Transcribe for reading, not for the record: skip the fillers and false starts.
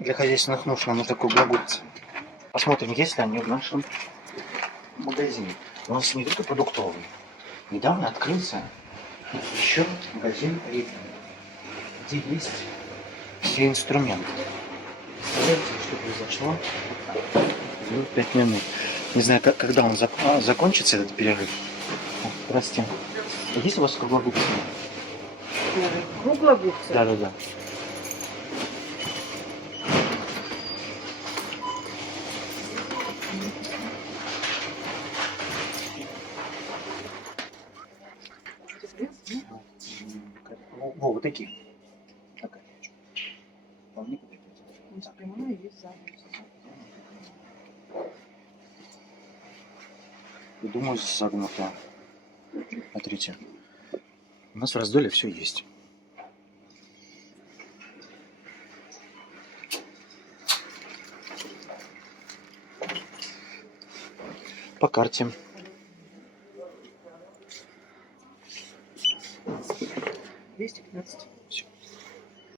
Для хозяйственных нужд нам вот такой глагольцы. Посмотрим, есть ли они в нашем магазине. У нас не только продуктовый. Недавно открылся еще магазин Ритм, где есть все инструменты. Представляете, что произошло? 5 минут. Не знаю, когда он закончится, этот перерыв. Прости. Есть у вас круглогубцы? Круглогубцы? Да. Во, вот такие. Такая. Вполне подойдет. Есть прямая, есть загнутая. Думаю, загнутая. Смотрите. У нас в раздоле все есть. По карте. 215.